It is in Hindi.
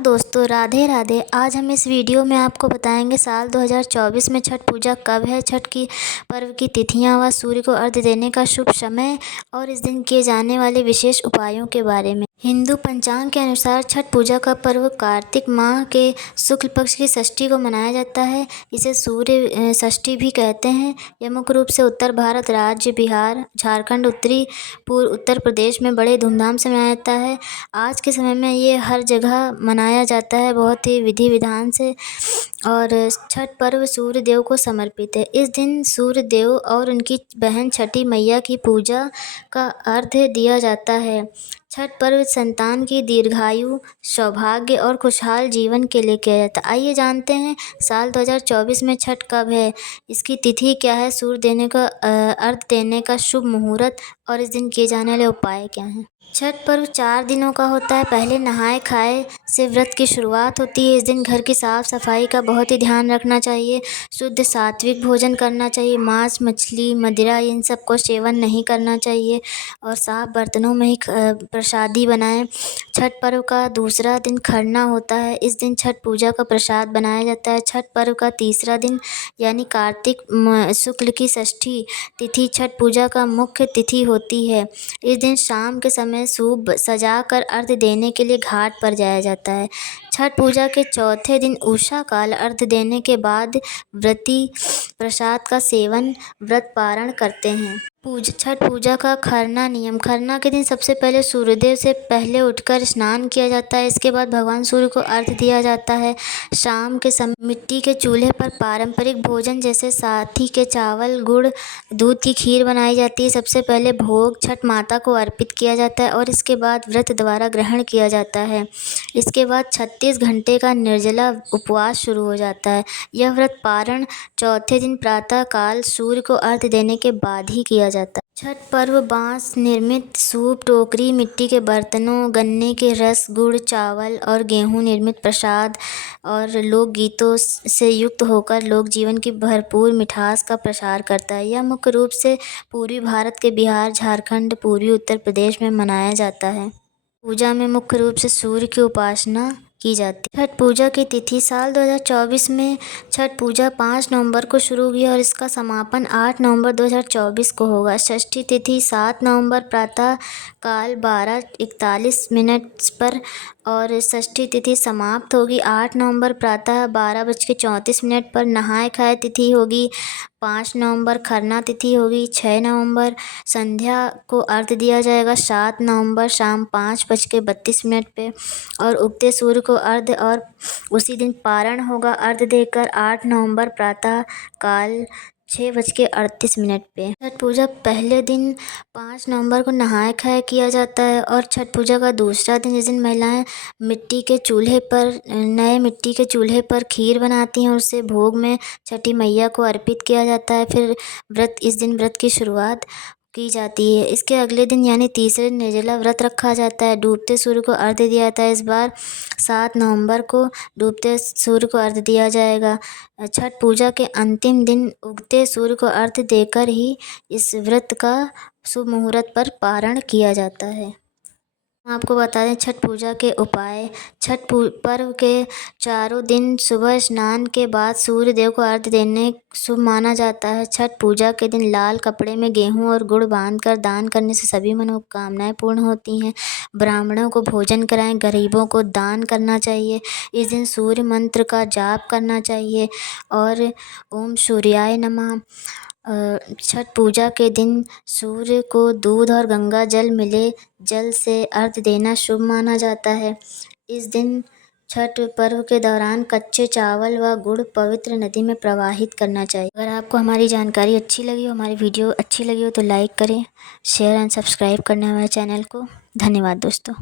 दोस्तों, राधे राधे। आज हम इस वीडियो में आपको बताएंगे साल 2024 में छठ पूजा कब है, छठ की पर्व की तिथियां व सूर्य को अर्घ्य देने का शुभ समय और इस दिन किए जाने वाले विशेष उपायों के बारे में। हिंदू पंचांग के अनुसार छठ पूजा का पर्व कार्तिक माह के शुक्ल पक्ष की षष्ठी को मनाया जाता है। इसे सूर्य षष्ठी भी कहते हैं। यह मुख्य रूप से उत्तर भारत राज्य बिहार, झारखंड, उत्तरी पूर्व उत्तर प्रदेश में बड़े धूमधाम से मनाया जाता है। आज के समय में ये हर जगह मनाया जाता है बहुत ही विधि विधान से। और छठ पर्व सूर्य देव को समर्पित है। इस दिन सूर्य देव और उनकी बहन छठी मैया की पूजा का अर्घ्य दिया जाता है। छठ पर्व संतान की दीर्घायु, सौभाग्य और खुशहाल जीवन के लिए किया जाता है। आइए जानते हैं साल 2024 में छठ कब है, इसकी तिथि क्या है, सूर्य देने का अर्घ्य देने का शुभ मुहूर्त और इस दिन किए जाने वाले उपाय क्या हैं। छठ पर्व 4 दिनों का होता है। पहले नहाए खाए से व्रत की शुरुआत होती है। इस दिन घर की साफ सफाई का बहुत ही ध्यान रखना चाहिए। शुद्ध सात्विक भोजन करना चाहिए। मांस, मछली, मदिरा इन सब को सेवन नहीं करना चाहिए और साफ बर्तनों में ही प्रसादी बनाएं। छठ पर्व का दूसरा दिन खरना होता है। इस दिन छठ पूजा का प्रसाद बनाया जाता है। छठ पर्व का तीसरा दिन यानी कार्तिक शुक्ल की षष्ठी तिथि छठ पूजा का मुख्य तिथि होती है। इस दिन शाम के समय सूप सजाकर अर्घ्य देने के लिए घाट पर जाया जाता है। छठ पूजा के चौथे दिन उषा काल अर्घ्य देने के बाद व्रती प्रसाद का सेवन व्रत पारण करते हैं। छठ पूजा का खरना नियम। खरना के दिन सबसे पहले सूर्योदय से पहले उठकर स्नान किया जाता है। इसके बाद भगवान सूर्य को अर्घ्य दिया जाता है। शाम के समय मिट्टी के चूल्हे पर पारंपरिक भोजन जैसे साथी के चावल, गुड़, दूध की खीर बनाई जाती है। सबसे पहले भोग छठ माता को अर्पित किया जाता है और इसके बाद व्रत द्वारा ग्रहण किया जाता है। इसके बाद 36 घंटे का निर्जला उपवास शुरू हो जाता है। यह व्रत पारण चौथे दिन प्रातः काल सूर्य को अर्घ्य देने के बाद ही किया जाता है। छठ पर्व बांस निर्मित सूप, टोकरी, मिट्टी के बर्तनों, गन्ने के रस, गुड़, चावल और गेहूं निर्मित प्रसाद और लोक गीतों से युक्त होकर लोक जीवन की भरपूर मिठास का प्रसार करता है। यह मुख्य रूप से पूर्वी भारत के बिहार, झारखंड, पूर्वी उत्तर प्रदेश में मनाया जाता है। पूजा में मुख्य रूप से सूर्य की उपासना की जाती है। छठ पूजा की तिथि। साल 2024 में छठ पूजा 5 नवंबर को शुरू हुई और इसका समापन 8 नवंबर 2024 को होगा। षष्ठी तिथि 7 नवंबर प्रातः काल 12:41 पर और षष्ठी तिथि समाप्त होगी 8 नवंबर प्रातः 12:34 पर। नहाए खाए तिथि होगी 5 नवंबर। खरना तिथि होगी 6 नवंबर। संध्या को अर्घ्य दिया जाएगा 7 नवंबर शाम 5:32 पे और उगते सूर्य को अर्घ्य और उसी दिन पारण होगा। अर्घ्य देकर 8 नवंबर प्रातः काल 6:38 पे। छठ पूजा पहले दिन 5 नवंबर को नहाए खाए किया जाता है और छठ पूजा का दूसरा दिन जिस दिन महिलाएं नए मिट्टी के चूल्हे पर खीर बनाती हैं और उसे भोग में छठी मैया को अर्पित किया जाता है। फिर इस दिन व्रत की शुरुआत की जाती है। इसके अगले दिन यानी तीसरे दिन निर्जला व्रत रखा जाता है। डूबते सूर्य को अर्घ्य दिया जाता है। इस बार 7 नवंबर को डूबते सूर्य को अर्घ्य दिया जाएगा। छठ पूजा के अंतिम दिन उगते सूर्य को अर्घ्य देकर ही इस व्रत का शुभ मुहूर्त पर पारण किया जाता है। आपको बता दें छठ पूजा के उपाय। छठ पर्व के चारों दिन सुबह स्नान के बाद सूर्य देव को अर्घ्य देने शुभ माना जाता है। छठ पूजा के दिन लाल कपड़े में गेहूं और गुड़ बांधकर दान करने से सभी मनोकामनाएं पूर्ण होती हैं। ब्राह्मणों को भोजन कराएं, गरीबों को दान करना चाहिए। इस दिन सूर्य मंत्र का जाप करना चाहिए और ओम सूर्याय नमः। छठ पूजा के दिन सूर्य को दूध और गंगा जल मिले जल से अर्घ्य देना शुभ माना जाता है। इस दिन छठ पर्व के दौरान कच्चे चावल व गुड़ पवित्र नदी में प्रवाहित करना चाहिए। अगर आपको हमारी जानकारी अच्छी लगी हो, हमारी वीडियो अच्छी लगी हो तो लाइक करें, शेयर एंड सब्सक्राइब करना हमारे चैनल को। धन्यवाद दोस्तों।